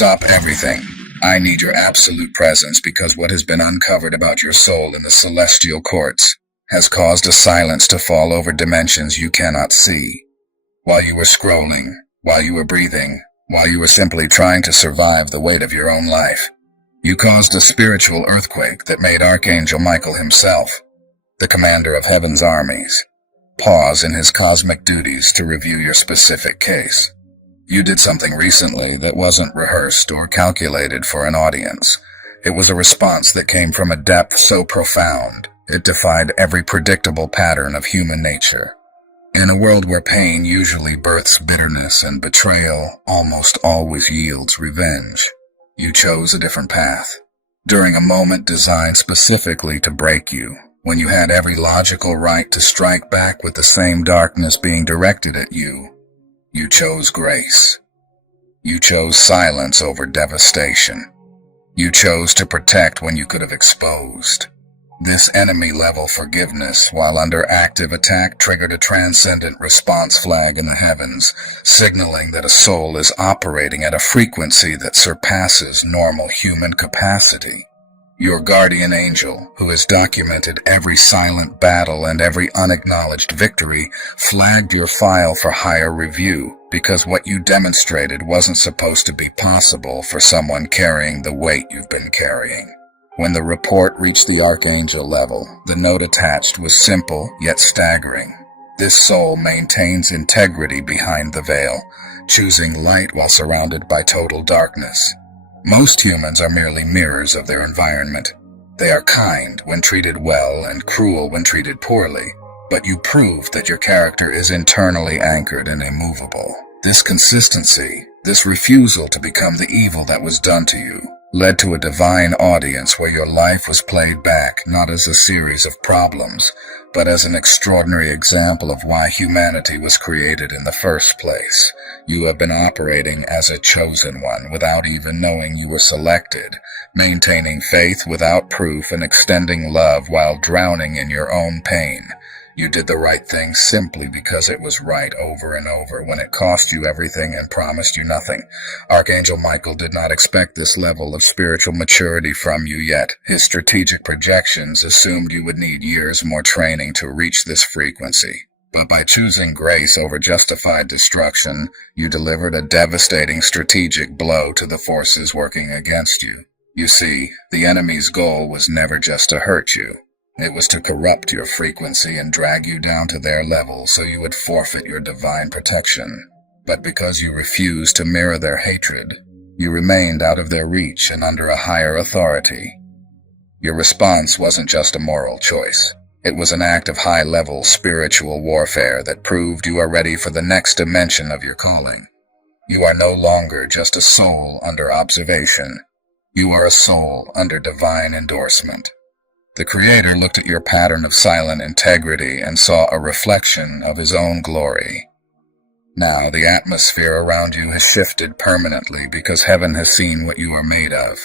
Stop everything. I need your absolute presence because what has been uncovered about your soul in the celestial courts has caused a silence to fall over dimensions you cannot see. While you were scrolling, while you were breathing, while you were simply trying to survive the weight of your own life, you caused a spiritual earthquake that made Archangel Michael himself, the commander of heaven's armies, pause in his cosmic duties to review your specific case. You did something recently that wasn't rehearsed or calculated for an audience. It was a response that came from a depth so profound, it defied every predictable pattern of human nature. In a world where pain usually births bitterness and betrayal almost always yields revenge, you chose a different path. During a moment designed specifically to break you, when you had every logical right to strike back with the same darkness being directed at you, you chose grace. You chose silence over devastation. You chose to protect when you could have exposed. This enemy-level forgiveness, while under active attack, triggered a transcendent response flag in the heavens, signaling that a soul is operating at a frequency that surpasses normal human capacity. Your guardian angel, who has documented every silent battle and every unacknowledged victory, flagged your file for higher review because what you demonstrated wasn't supposed to be possible for someone carrying the weight you've been carrying. When the report reached the archangel level, the note attached was simple yet staggering. This soul maintains integrity behind the veil, choosing light while surrounded by total darkness. Most humans are merely mirrors of their environment. They are kind when treated well and cruel when treated poorly, but you prove that your character is internally anchored and immovable. This consistency, this refusal to become the evil that was done to you, led to a divine audience where your life was played back not as a series of problems, but as an extraordinary example of why humanity was created in the first place. You have been operating as a chosen one without even knowing you were selected, maintaining faith without proof and extending love while drowning in your own pain. You did the right thing simply because it was right over and over when it cost you everything and promised you nothing. Archangel Michael did not expect this level of spiritual maturity from you yet. His strategic projections assumed you would need years more training to reach this frequency. But by choosing grace over justified destruction, you delivered a devastating strategic blow to the forces working against you. You see, the enemy's goal was never just to hurt you. It was to corrupt your frequency and drag you down to their level so you would forfeit your divine protection. But because you refused to mirror their hatred, you remained out of their reach and under a higher authority. Your response wasn't just a moral choice. It was an act of high-level spiritual warfare that proved you are ready for the next dimension of your calling. You are no longer just a soul under observation. You are a soul under divine endorsement. The Creator looked at your pattern of silent integrity and saw a reflection of His own glory. Now the atmosphere around you has shifted permanently because heaven has seen what you are made of,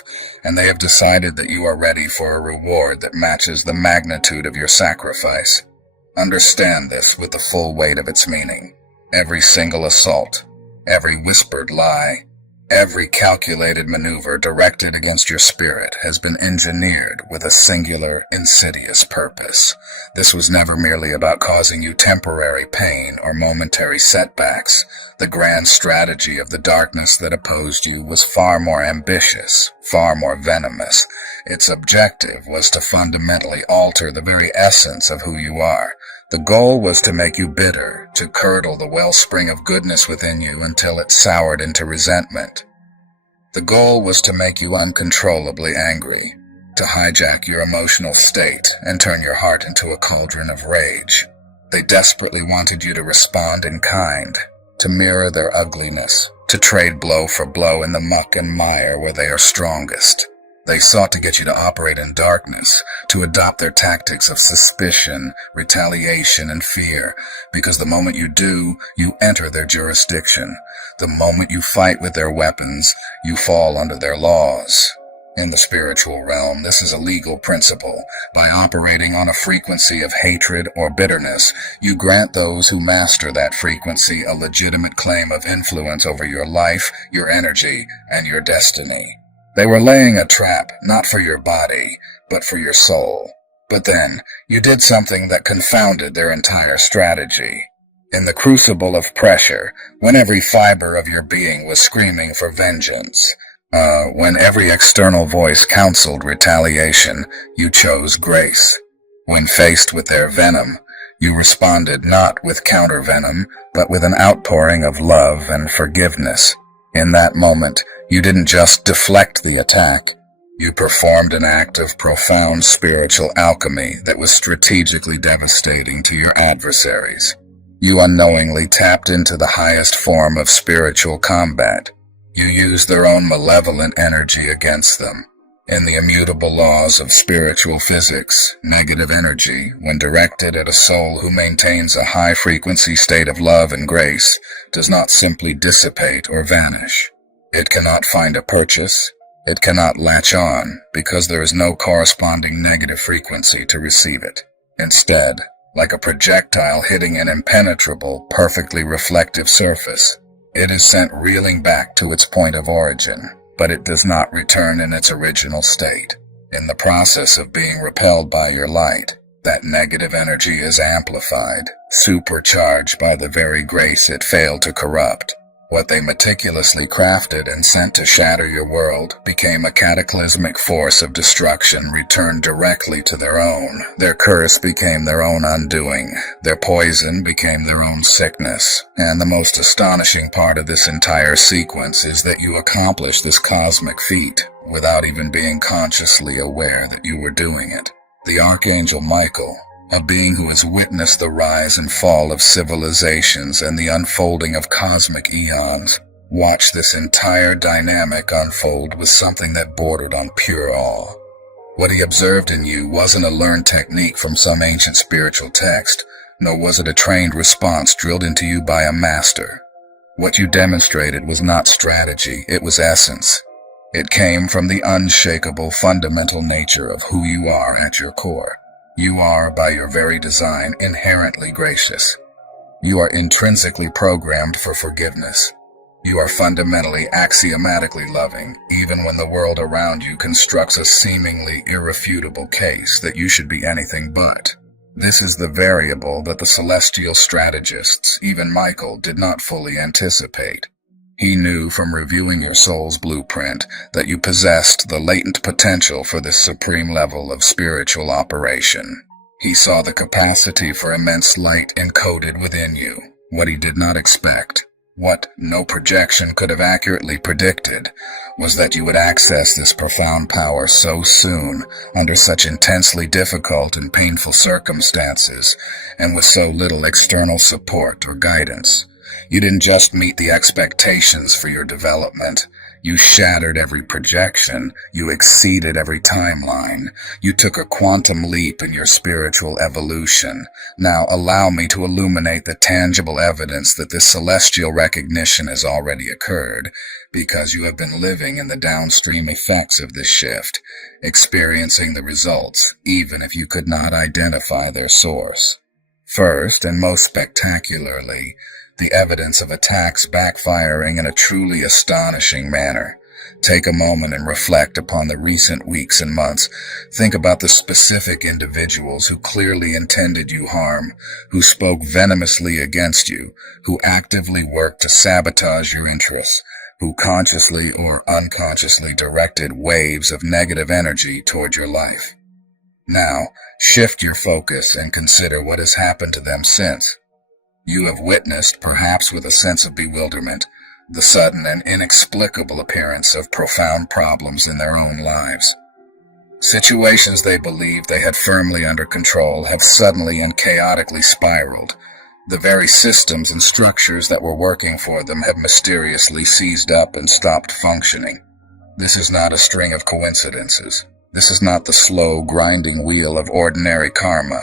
and they have decided that you are ready for a reward that matches the magnitude of your sacrifice. Understand this with the full weight of its meaning. Every single assault, every whispered lie, every calculated maneuver directed against your spirit has been engineered with a singular, insidious purpose. This was never merely about causing you temporary pain or momentary setbacks. The grand strategy of the darkness that opposed you was far more ambitious, far more venomous. Its objective was to fundamentally alter the very essence of who you are. The goal was to make you bitter, to curdle the wellspring of goodness within you until it soured into resentment. The goal was to make you uncontrollably angry, to hijack your emotional state and turn your heart into a cauldron of rage. They desperately wanted you to respond in kind, to mirror their ugliness, to trade blow for blow in the muck and mire where they are strongest. They sought to get you to operate in darkness, to adopt their tactics of suspicion, retaliation, and fear, because the moment you do, you enter their jurisdiction. The moment you fight with their weapons, you fall under their laws. In the spiritual realm, this is a legal principle. By operating on a frequency of hatred or bitterness, you grant those who master that frequency a legitimate claim of influence over your life, your energy, and your destiny. They were laying a trap, not for your body, but for your soul. But then, you did something that confounded their entire strategy. In the crucible of pressure, when every fiber of your being was screaming for vengeance, when every external voice counseled retaliation, you chose grace. When faced with their venom, you responded not with counter-venom, but with an outpouring of love and forgiveness. In that moment, you didn't just deflect the attack. You performed an act of profound spiritual alchemy that was strategically devastating to your adversaries. You unknowingly tapped into the highest form of spiritual combat. You used their own malevolent energy against them. In the immutable laws of spiritual physics, negative energy, when directed at a soul who maintains a high-frequency state of love and grace, does not simply dissipate or vanish. It cannot find a purchase. It cannot latch on, because there is no corresponding negative frequency to receive it. Instead, like a projectile hitting an impenetrable, perfectly reflective surface, it is sent reeling back to its point of origin, but it does not return in its original state. In the process of being repelled by your light, that negative energy is amplified, supercharged by the very grace it failed to corrupt. What they meticulously crafted and sent to shatter your world became a cataclysmic force of destruction returned directly to their own. Their curse became their own undoing. Their poison became their own sickness. And the most astonishing part of this entire sequence is that you accomplished this cosmic feat without even being consciously aware that you were doing it. The Archangel Michael, a being who has witnessed the rise and fall of civilizations and the unfolding of cosmic eons, watched this entire dynamic unfold with something that bordered on pure awe. What he observed in you wasn't a learned technique from some ancient spiritual text, nor was it a trained response drilled into you by a master. What you demonstrated was not strategy, it was essence. It came from the unshakable fundamental nature of who you are at your core. You are, by your very design, inherently gracious. You are intrinsically programmed for forgiveness. You are fundamentally axiomatically loving, even when the world around you constructs a seemingly irrefutable case that you should be anything but. This is the variable that the celestial strategists, even Michael, did not fully anticipate. He knew from reviewing your soul's blueprint that you possessed the latent potential for this supreme level of spiritual operation. He saw the capacity for immense light encoded within you. What he did not expect, what no projection could have accurately predicted, was that you would access this profound power so soon, under such intensely difficult and painful circumstances, and with so little external support or guidance. You didn't just meet the expectations for your development. You shattered every projection. You exceeded every timeline. You took a quantum leap in your spiritual evolution. Now allow me to illuminate the tangible evidence that this celestial recognition has already occurred, because you have been living in the downstream effects of this shift, experiencing the results, even if you could not identify their source. First, and most spectacularly, the evidence of attacks backfiring in a truly astonishing manner. Take a moment and reflect upon the recent weeks and months. Think about the specific individuals who clearly intended you harm, who spoke venomously against you, who actively worked to sabotage your interests, who consciously or unconsciously directed waves of negative energy toward your life. Now, shift your focus and consider what has happened to them since. You have witnessed, perhaps with a sense of bewilderment, the sudden and inexplicable appearance of profound problems in their own lives. Situations they believed they had firmly under control have suddenly and chaotically spiraled. The very systems and structures that were working for them have mysteriously seized up and stopped functioning. This is not a string of coincidences. This is not the slow, grinding wheel of ordinary karma.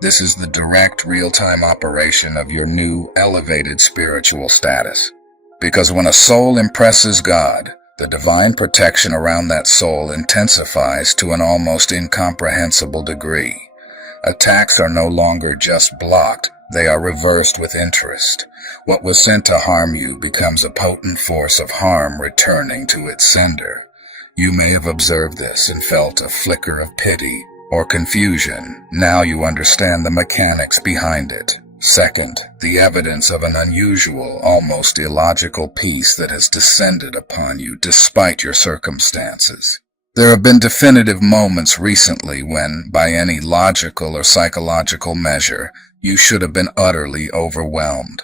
This is the direct, real-time operation of your new, elevated spiritual status. Because when a soul impresses God, The divine protection around that soul intensifies to an almost incomprehensible degree. Attacks are no longer just blocked, they are reversed with interest. What was sent to harm you becomes a potent force of harm returning to its sender. You may have observed this and felt a flicker of pity or confusion. Now you understand the mechanics behind it. Second, the evidence of an unusual, almost illogical peace that has descended upon you despite your circumstances. There have been definitive moments recently when, by any logical or psychological measure, you should have been utterly overwhelmed.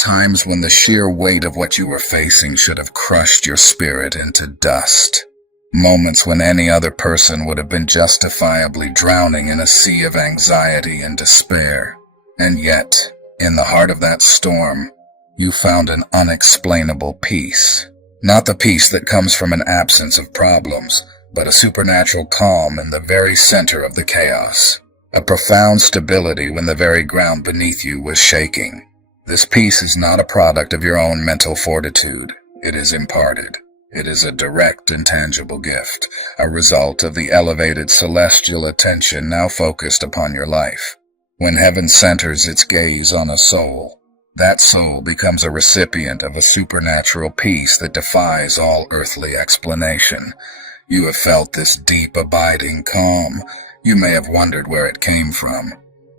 Times when the sheer weight of what you were facing should have crushed your spirit into dust. Moments when any other person would have been justifiably drowning in a sea of anxiety and despair. And yet, in the heart of that storm, you found an unexplainable peace. Not the peace that comes from an absence of problems, but a supernatural calm in the very center of the chaos. A profound stability when the very ground beneath you was shaking. This peace is not a product of your own mental fortitude. It is imparted. It is a direct and tangible gift, a result of the elevated celestial attention now focused upon your life. When heaven centers its gaze on a soul, that soul becomes a recipient of a supernatural peace that defies all earthly explanation. You have felt this deep, abiding calm. You may have wondered where it came from.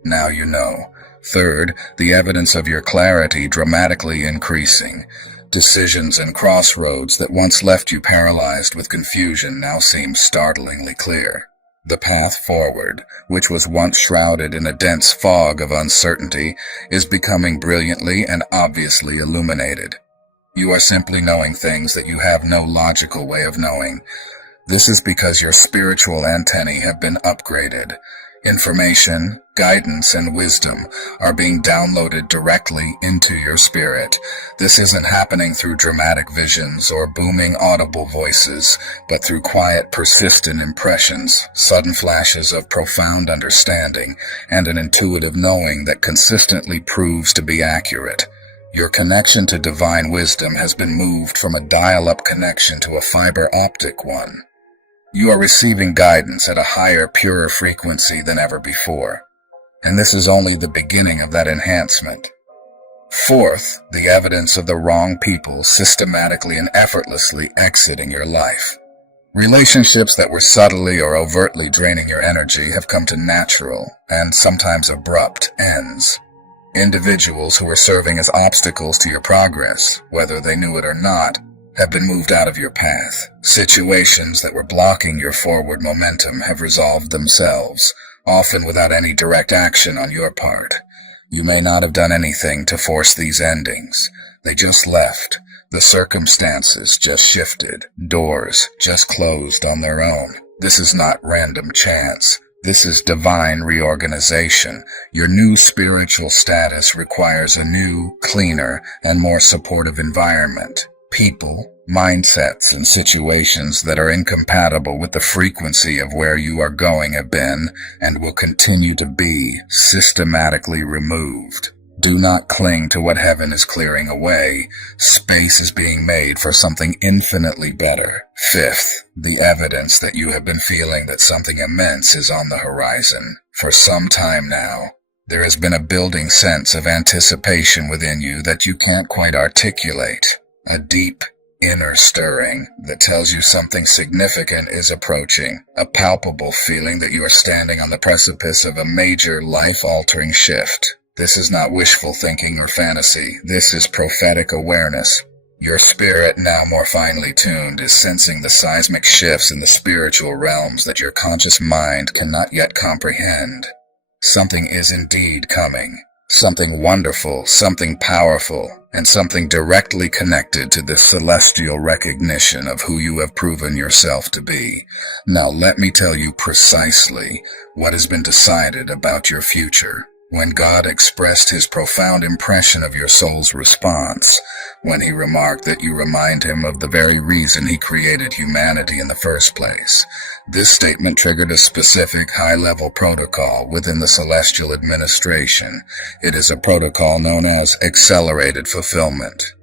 Now you know. Third, the evidence of your clarity dramatically increasing. Decisions and crossroads that once left you paralyzed with confusion now seem startlingly clear. The path forward, which was once shrouded in a dense fog of uncertainty, is becoming brilliantly and obviously illuminated. You are simply knowing things that you have no logical way of knowing. This is because your spiritual antennae have been upgraded. Information, guidance, and wisdom are being downloaded directly into your spirit. This isn't happening through dramatic visions or booming audible voices, but through quiet, persistent impressions, sudden flashes of profound understanding, and an intuitive knowing that consistently proves to be accurate. Your connection to divine wisdom has been moved from a dial-up connection to a fiber optic one. You are receiving guidance at a higher, purer frequency than ever before, and this is only the beginning of that enhancement. Fourth, the evidence of the wrong people systematically and effortlessly exiting your life. Relationships that were subtly or overtly draining your energy have come to natural and sometimes abrupt ends. Individuals who were serving as obstacles to your progress, whether they knew it or not, have been moved out of your path. Situations that were blocking your forward momentum have resolved themselves, often without any direct action on your part. You may not have done anything to force these endings. They just left. The circumstances just shifted. Doors just closed on their own. This is not random chance. This is divine reorganization. Your new spiritual status requires a new, cleaner, and more supportive environment. People, mindsets, and situations that are incompatible with the frequency of where you are going have been, and will continue to be, systematically removed. Do not cling to what heaven is clearing away. Space is being made for something infinitely better. Fifth, the evidence that you have been feeling that something immense is on the horizon. For some time now, there has been a building sense of anticipation within you that you can't quite articulate. A deep, inner stirring that tells you something significant is approaching, a palpable feeling that you are standing on the precipice of a major, life-altering shift. This is not wishful thinking or fantasy. This is prophetic awareness. Your spirit, now more finely tuned, is sensing the seismic shifts in the spiritual realms that your conscious mind cannot yet comprehend. Something is indeed coming. Something wonderful, something powerful, and something directly connected to the celestial recognition of who you have proven yourself to be. Now let me tell you precisely what has been decided about your future. When God expressed his profound impression of your soul's response, when he remarked that you remind him of the very reason he created humanity in the first place, this statement triggered a specific high-level protocol within the celestial administration. It is a protocol known as accelerated fulfillment.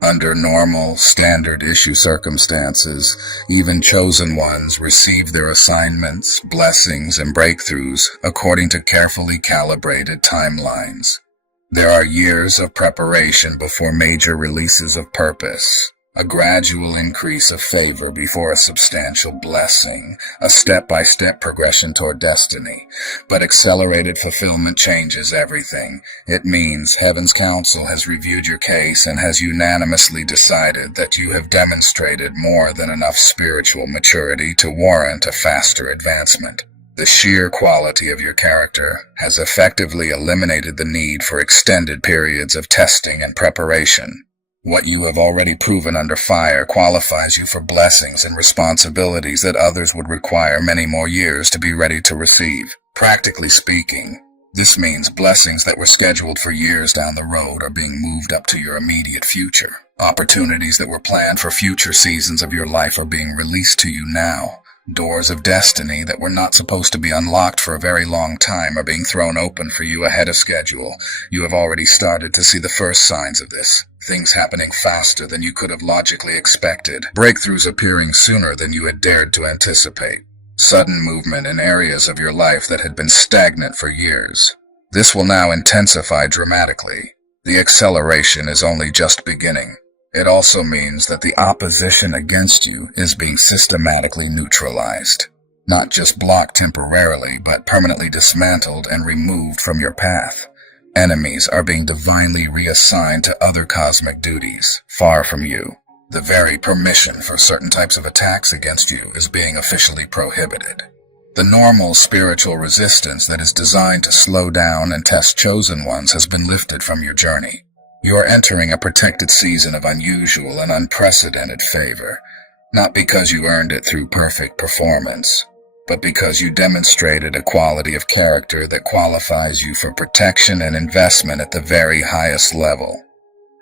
Under normal, standard issue circumstances, even chosen ones receive their assignments, blessings, and breakthroughs according to carefully calibrated timelines. There are years of preparation before major releases of purpose, a gradual increase of favor before a substantial blessing, a step-by-step progression toward destiny. But accelerated fulfillment changes everything. It means Heaven's counsel has reviewed your case and has unanimously decided that you have demonstrated more than enough spiritual maturity to warrant a faster advancement. The sheer quality of your character has effectively eliminated the need for extended periods of testing and preparation. What you have already proven under fire qualifies you for blessings and responsibilities that others would require many more years to be ready to receive. Practically speaking, this means blessings that were scheduled for years down the road are being moved up to your immediate future. Opportunities that were planned for future seasons of your life are being released to you now. Doors of destiny that were not supposed to be unlocked for a very long time are being thrown open for you ahead of schedule. You have already started to see the first signs of this. Things happening faster than you could have logically expected. Breakthroughs appearing sooner than you had dared to anticipate. Sudden movement in areas of your life that had been stagnant for years. This will now intensify dramatically. The acceleration is only just beginning. It also means that the opposition against you is being systematically neutralized. Not just blocked temporarily, but permanently dismantled and removed from your path. Enemies are being divinely reassigned to other cosmic duties, far from you. The very permission for certain types of attacks against you is being officially prohibited. The normal spiritual resistance that is designed to slow down and test chosen ones has been lifted from your journey. You are entering a protected season of unusual and unprecedented favor, not because you earned it through perfect performance, but because you demonstrated a quality of character that qualifies you for protection and investment at the very highest level.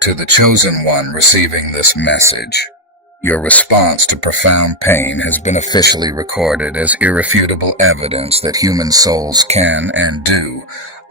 To the chosen one receiving this message, your response to profound pain has been officially recorded as irrefutable evidence that human souls can and do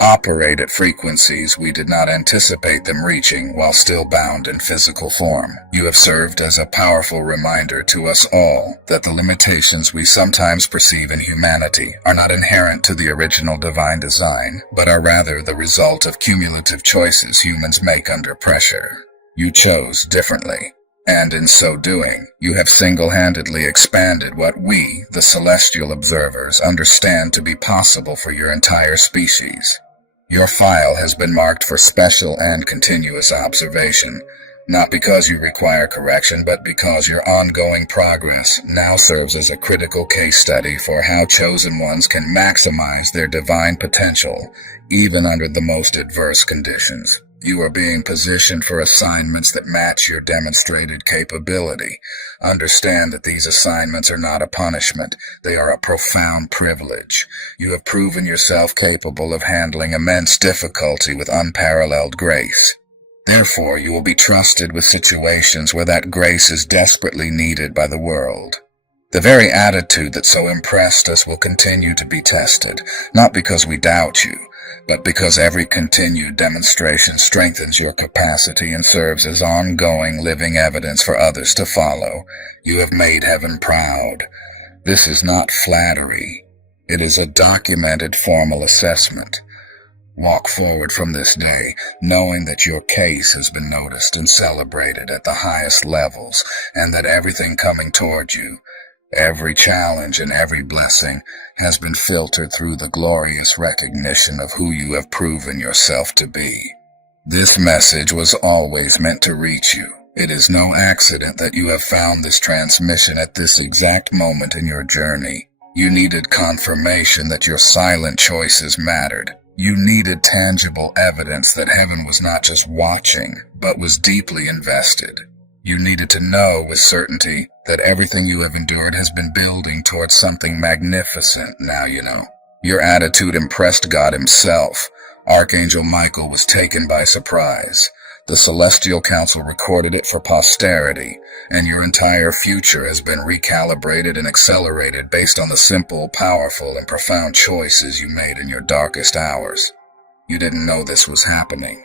operate at frequencies we did not anticipate them reaching while still bound in physical form. You have served as a powerful reminder to us all that the limitations we sometimes perceive in humanity are not inherent to the original divine design, but are rather the result of cumulative choices humans make under pressure. You chose differently. And in so doing, you have single-handedly expanded what we, the celestial observers, understand to be possible for your entire species. Your file has been marked for special and continuous observation, not because you require correction, but because your ongoing progress now serves as a critical case study for how chosen ones can maximize their divine potential, even under the most adverse conditions. You are being positioned for assignments that match your demonstrated capability. Understand that these assignments are not a punishment. They are a profound privilege. You have proven yourself capable of handling immense difficulty with unparalleled grace. Therefore, you will be trusted with situations where that grace is desperately needed by the world. The very attitude that so impressed us will continue to be tested, not because we doubt you, but because every continued demonstration strengthens your capacity and serves as ongoing living evidence for others to follow. You have made heaven proud. This is not flattery. It is a documented formal assessment. Walk forward from this day, knowing that your case has been noticed and celebrated at the highest levels, and that everything coming toward you, every challenge and every blessing, has been filtered through the glorious recognition of who you have proven yourself to be. This message was always meant to reach you. It is no accident that you have found this transmission at this exact moment in your journey. You needed confirmation that your silent choices mattered. You needed tangible evidence that heaven was not just watching, but was deeply invested. You needed to know with certainty that everything you have endured has been building towards something magnificent. Now you know. Your attitude impressed God himself. Archangel Michael was taken by surprise. The Celestial Council recorded it for posterity, and your entire future has been recalibrated and accelerated based on the simple, powerful, and profound choices you made in your darkest hours. You didn't know this was happening.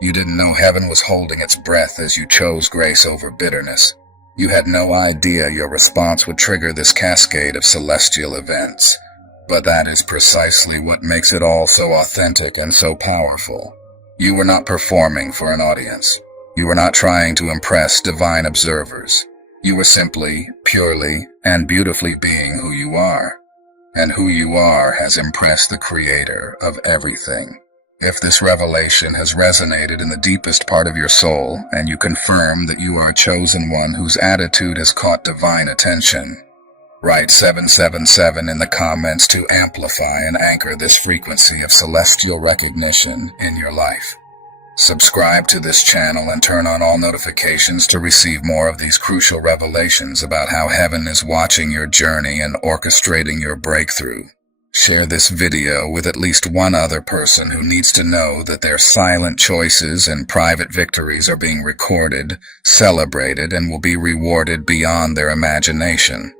You didn't know heaven was holding its breath as you chose grace over bitterness. You had no idea your response would trigger this cascade of celestial events. But that is precisely what makes it all so authentic and so powerful. You were not performing for an audience. You were not trying to impress divine observers. You were simply, purely, and beautifully being who you are. And who you are has impressed the Creator of everything. If this revelation has resonated in the deepest part of your soul, and you confirm that you are a chosen one whose attitude has caught divine attention, write 777 in the comments to amplify and anchor this frequency of celestial recognition in your life. Subscribe to this channel and turn on all notifications to receive more of these crucial revelations about how heaven is watching your journey and orchestrating your breakthrough. Share this video with at least one other person who needs to know that their silent choices and private victories are being recorded, celebrated, and will be rewarded beyond their imagination.